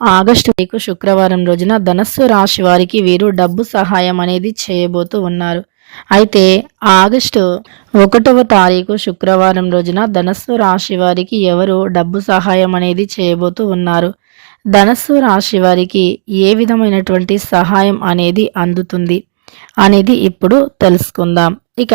August మీకు శుక్రవారం రోజున ధనస్సు రాశి వారికి వీరు డబ్బు సహాయం అనేది చేయబోతూ ఉన్నారు. అయితే ఆగస్టు ఒకటవ తారీఖు శుక్రవారం రోజున ధనస్సు రాశి వారికి ఎవరు డబ్బు సహాయం అనేది చేయబోతూ ఉన్నారు? ధనస్సు రాశి వారికి ఏ విధమైనటువంటి సహాయం అనేది అందుతుంది అనేది ఇప్పుడు తెలుసుకుందాం. ఇక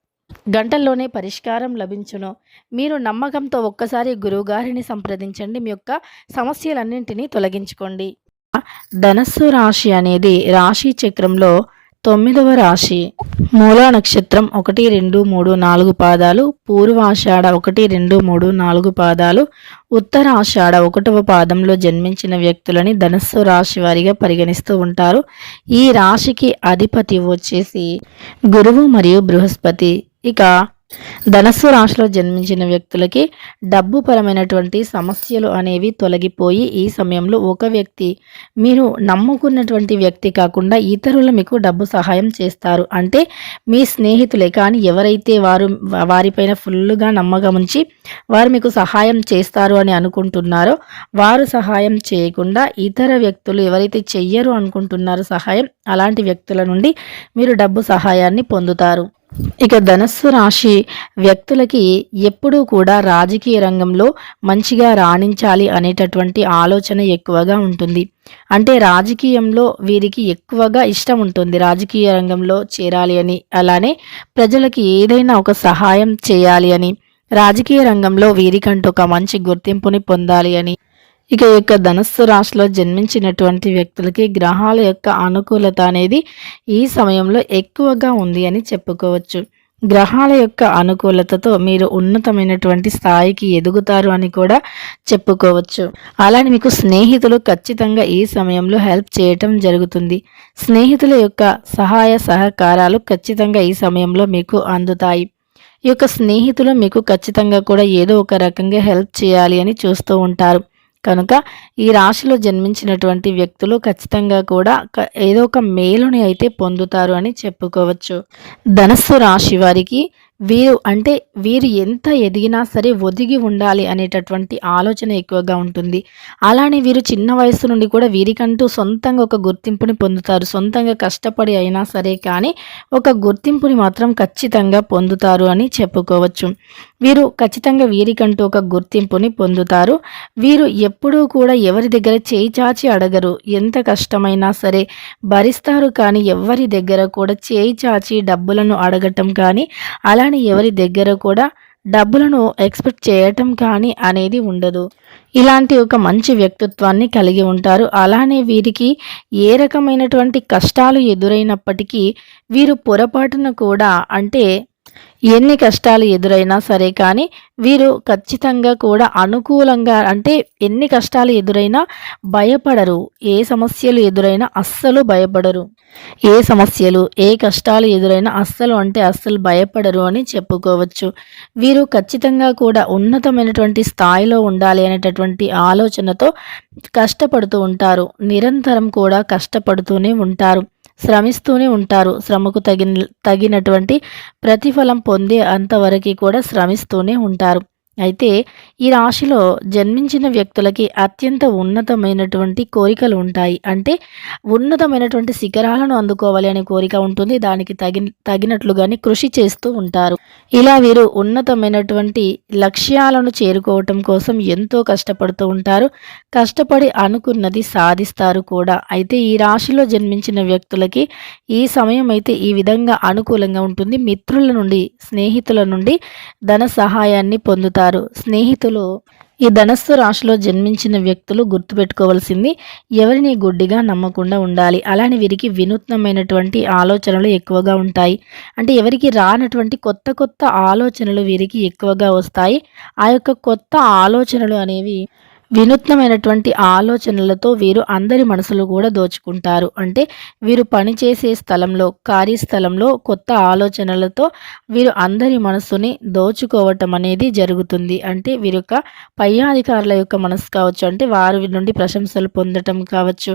గంటల్లోనే పరిష్కారం లభించును. మీరు నమ్మకంతో ఒక్కసారి గురువుగారిని సంప్రదించండి. మీ యొక్క సమస్యలన్నింటినీ తొలగించుకోండి. ధనస్సు రాశి అనేది రాశి చక్రంలో తొమ్మిదవ రాశి. మూలా నక్షత్రం ఒకటి రెండు మూడు నాలుగు పాదాలు. పూర్వాషాఢ ఒకటి రెండు మూడు నాలుగు పాదాలు. ఉత్తరాషాఢ ఒకటవ పాదంలో జన్మించిన వ్యక్తులని ధనస్సు రాశి వారిగా పరిగణిస్తూ ఉంటారు. ఈ రాశికి అధిపతి వచ్చేసి గురువు మరియు బృహస్పతి. ఇక ధనస్సు రాశిలో జన్మించిన వ్యక్తులకి డబ్బు పరమైనటువంటి సమస్యలు అనేవి తొలగిపోయి ఈ సమయంలో ఒక వ్యక్తి మీరు నమ్ముకున్నటువంటి వ్యక్తి కాకుండా ఇతరులు మీకు డబ్బు సహాయం చేస్తారు. అంటే మీ స్నేహితులే కానీ ఎవరైతే వారు వారిపైన ఫుల్గా నమ్మకం ఉంచి వారు మీకు సహాయం చేస్తారు అని అనుకుంటున్నారో వారు సహాయం చేయకుండా ఇతర వ్యక్తులు ఎవరైతే చెయ్యరు అనుకుంటున్నారో సహాయం అలాంటి వ్యక్తుల నుండి మీరు డబ్బు సహాయాన్ని పొందుతారు. ఇక ధనస్సు రాశి వ్యక్తులకి ఎప్పుడూ కూడా రాజకీయ రంగంలో మంచిగా రాణించాలి అనేటటువంటి ఆలోచన ఎక్కువగా ఉంటుంది. అంటే రాజకీయంలో వీరికి ఎక్కువగా ఇష్టం ఉంటుంది రాజకీయ రంగంలో చేరాలి అని. అలానే ప్రజలకి ఏదైనా ఒక సహాయం చేయాలి అని. రాజకీయ రంగంలో వీరికంటూ ఒక మంచి గుర్తింపుని పొందాలి అని. ఇక యొక్క ధనస్సు రాశిలో జన్మించినటువంటి వ్యక్తులకి గ్రహాల యొక్క అనుకూలత అనేది ఈ సమయంలో ఎక్కువగా ఉంది అని చెప్పుకోవచ్చు. గ్రహాల యొక్క అనుకూలతతో మీరు ఉన్నతమైనటువంటి స్థాయికి ఎదుగుతారు అని కూడా చెప్పుకోవచ్చు. అలానే మీకు స్నేహితులు ఖచ్చితంగా ఈ సమయంలో హెల్ప్ చేయటం జరుగుతుంది. స్నేహితుల యొక్క సహాయ సహకారాలు ఖచ్చితంగా ఈ సమయంలో మీకు అందుతాయి. ఈ యొక్క స్నేహితులు మీకు ఖచ్చితంగా కూడా ఏదో ఒక రకంగా హెల్ప్ చేయాలి అని చూస్తూ ఉంటారు. కనుక ఈ రాశిలో జన్మించినటువంటి వ్యక్తులు ఖచ్చితంగా కూడా ఏదో ఒక మేలుని అయితే పొందుతారు అని చెప్పుకోవచ్చు. ధనస్సు రాశి వారికి వీరు అంటే వీరు ఎంత ఎదిగినా సరే ఒదిగి ఉండాలి అనేటటువంటి ఆలోచన ఎక్కువగా ఉంటుంది. అలానే వీరు చిన్న వయసు నుండి కూడా వీరికంటూ సొంతంగా ఒక గుర్తింపుని పొందుతారు. సొంతంగా కష్టపడి అయినా సరే కానీ ఒక గుర్తింపుని మాత్రం ఖచ్చితంగా పొందుతారు అని చెప్పుకోవచ్చు. వీరు ఖచ్చితంగా వీరికంటూ ఒక గుర్తింపుని పొందుతారు. వీరు ఎప్పుడూ కూడా ఎవరి దగ్గర చేయి చాచి అడగరు. ఎంత కష్టమైనా సరే భరిస్తారు కానీ ఎవరి దగ్గర కూడా చేయి చాచి డబ్బులను అడగటం కానీ అలా అలానే ఎవరి దగ్గర కూడా డబ్బులను ఎక్స్పెక్ట్ చేయటం కానీ అనేది ఉండదు. ఇలాంటి ఒక మంచి వ్యక్తిత్వాన్ని కలిగి ఉంటారు. అలానే వీరికి ఏ రకమైనటువంటి కష్టాలు ఎదురైనప్పటికీ వీరు పొరపాటున కూడా అంటే ఎన్ని కష్టాలు ఎదురైనా సరే కానీ వీరు ఖచ్చితంగా కూడా అనుకూలంగా అంటే ఎన్ని కష్టాలు ఎదురైనా భయపడరు. ఏ సమస్యలు ఎదురైనా అస్సలు భయపడరు. ఏ సమస్యలు ఏ కష్టాలు ఎదురైనా అస్సలు అంటే అస్సలు భయపడరు అని చెప్పుకోవచ్చు. వీరు ఖచ్చితంగా కూడా ఉన్నతమైనటువంటి స్థాయిలో ఉండాలి అనేటటువంటి ఆలోచనతో కష్టపడుతూ ఉంటారు. నిరంతరం కూడా కష్టపడుతూనే ఉంటారు. శ్రమిస్తూనే ఉంటారు. శ్రమకు తగిన తగినటువంటి ప్రతిఫలం పొందే అంతవరకు కూడా శ్రమిస్తూనే ఉంటారు. అయితే ఈ రాశిలో జన్మించిన వ్యక్తులకి అత్యంత ఉన్నతమైనటువంటి కోరికలు ఉంటాయి. అంటే ఉన్నతమైనటువంటి శిఖరాలను అందుకోవాలి అనే కోరిక ఉంటుంది. దానికి తగిన తగినట్లుగానే కృషి చేస్తూ ఉంటారు. ఇలా వీరు ఉన్నతమైనటువంటి లక్ష్యాలను చేరుకోవటం కోసం ఎంతో కష్టపడుతూ ఉంటారు. కష్టపడి అనుకున్నది సాధిస్తారు కూడా. అయితే ఈ రాశిలో జన్మించిన వ్యక్తులకి ఈ సమయం అయితే ఈ విధంగా అనుకూలంగా ఉంటుంది. మిత్రుల నుండి స్నేహితుల నుండి ధన సహాయాన్ని పొందుతారు. ఉంటారు స్నేహితులు ఈ ధనస్సు రాశిలో జన్మించిన వ్యక్తులు గుర్తుపెట్టుకోవాల్సింది ఎవరిని గుడ్డిగా నమ్మకుండా ఉండాలి. అలానే వీరికి వినూత్నమైనటువంటి ఆలోచనలు ఎక్కువగా ఉంటాయి. అంటే ఎవరికి రానటువంటి కొత్త కొత్త ఆలోచనలు వీరికి ఎక్కువగా వస్తాయి. ఆ యొక్క కొత్త ఆలోచనలు అనేవి వినూత్నమైనటువంటి ఆలోచనలతో వీరు అందరి మనసులు కూడా దోచుకుంటారు. అంటే వీరు పనిచేసే స్థలంలో కార్యస్థలంలో కొత్త ఆలోచనలతో వీరు అందరి మనసుని దోచుకోవటం అనేది జరుగుతుంది. అంటే వీరి యొక్క పై అధికారుల యొక్క మనసు కావచ్చు అంటే వారి నుండి ప్రశంసలు పొందటం కావచ్చు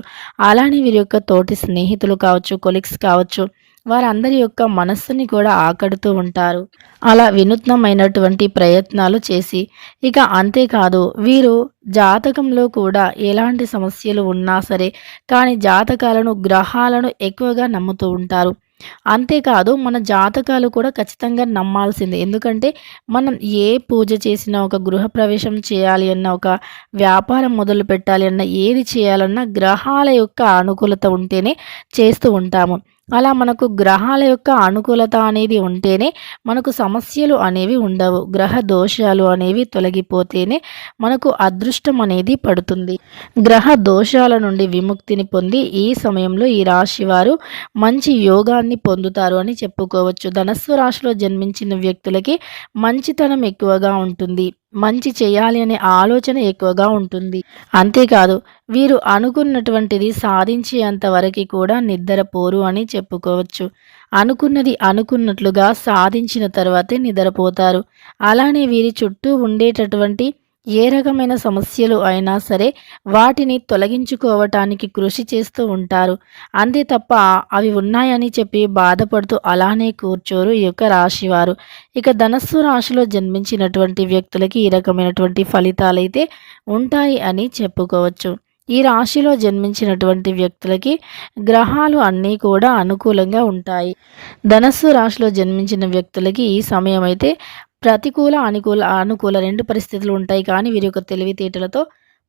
అలానే వీరి యొక్క తోటి స్నేహితులు కావచ్చు కొలిక్స్ కావచ్చు వారందరి యొక్క మనస్సుని కూడా ఆకడుతూ ఉంటారు. అలా వినూత్నమైనటువంటి ప్రయత్నాలు చేసి ఇక అంతేకాదు వీరు జాతకంలో కూడా ఎలాంటి సమస్యలు ఉన్నా సరే కానీ జాతకాలను గ్రహాలను ఎక్కువగా నమ్ముతూ ఉంటారు. అంతేకాదు మన జాతకాలు కూడా ఖచ్చితంగా నమ్మాల్సిందే. ఎందుకంటే మనం ఏ పూజ చేసినా ఒక గృహప్రవేశం చేయాలి అన్న ఒక వ్యాపారం మొదలు పెట్టాలి అన్న ఏది చేయాలన్నా గ్రహాల యొక్క అనుకూలత ఉంటేనే చేస్తూ ఉంటాము. అలా మనకు గ్రహాల యొక్క అనుకూలత అనేది ఉంటేనే మనకు సమస్యలు అనేవి ఉండవు. గ్రహ దోషాలు అనేవి తొలగిపోతేనే మనకు అదృష్టం అనేది పడుతుంది. గ్రహ దోషాల నుండి విముక్తిని పొంది ఈ సమయంలో ఈ రాశి వారు మంచి యోగాన్ని పొందుతారు అని చెప్పుకోవచ్చు. ధనస్సు రాశిలో జన్మించిన వ్యక్తులకి మంచితనం ఎక్కువగా ఉంటుంది. మంచి చేయాలి అనే ఆలోచన ఎక్కువగా ఉంటుంది. అంతేకాదు వీరు అనుకున్నటువంటిది సాధించేంత వరకు కూడా నిద్రపోరు అని చెప్పుకోవచ్చు. అనుకున్నది అనుకున్నట్లుగా సాధించిన తర్వాతే నిద్రపోతారు. అలానే వీరి చుట్టూ ఉండేటటువంటి ఏ రకమైన సమస్యలు అయినా సరే వాటిని తొలగించుకోవటానికి కృషి చేస్తూ ఉంటారు. అంతే తప్ప అవి ఉన్నాయని చెప్పి బాధపడుతూ అలానే కూర్చోరు ఈ యొక్క రాశివారు. ఇక ధనస్సు రాశిలో జన్మించినటువంటి వ్యక్తులకి ఈ రకమైనటువంటి ఫలితాలు అయితే ఉంటాయి అని చెప్పుకోవచ్చు. ఈ రాశిలో జన్మించినటువంటి వ్యక్తులకి గ్రహాలు అన్నీ కూడా అనుకూలంగా ఉంటాయి. ధనస్సు రాశిలో జన్మించిన వ్యక్తులకి ఈ సమయం అయితే ప్రతికూల అనుకూల అనుకూల రెండు పరిస్థితులు ఉంటాయి కానీ వీరి యొక్క తెలివితేటలతో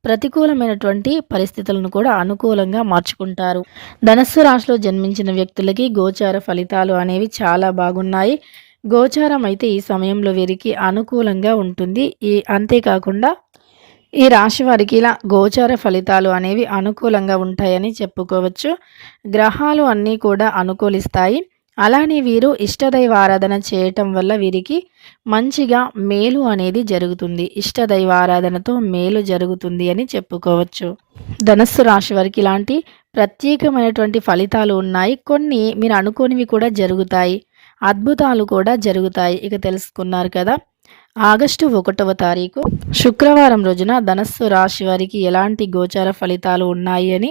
ప్రతికూలమైనటువంటి పరిస్థితులను కూడా అనుకూలంగా మార్చుకుంటారు. ధనస్సు రాశిలో జన్మించిన వ్యక్తులకి గోచార ఫలితాలు అనేవి చాలా బాగున్నాయి. గోచారం అయితే ఈ సమయంలో వీరికి అనుకూలంగా ఉంటుంది. ఈ అంతేకాకుండా ఈ రాశి వారికి ఇలా గోచార ఫలితాలు అనేవి అనుకూలంగా ఉంటాయని చెప్పుకోవచ్చు. గ్రహాలు అన్నీ కూడా అనుకూలిస్తాయి. అలానే వీరు ఇష్టదైవ ఆరాధన చేయటం వల్ల వీరికి మంచిగా మేలు అనేది జరుగుతుంది. ఇష్టదైవ ఆరాధనతో మేలు జరుగుతుంది అని చెప్పుకోవచ్చు. ధనస్సు రాశి వారికి ఇలాంటి ప్రత్యేకమైనటువంటి ఫలితాలు ఉన్నాయి. కొన్ని మీరు అనుకోనివి కూడా జరుగుతాయి. అద్భుతాలు కూడా జరుగుతాయి. ఇక తెలుసుకున్నారు కదా. ఆగస్టు ఒకటవ తారీఖు. శుక్రవారం రోజున ధనస్సు రాశి వారికి ఎలాంటి గోచార ఫలితాలు ఉన్నాయి అని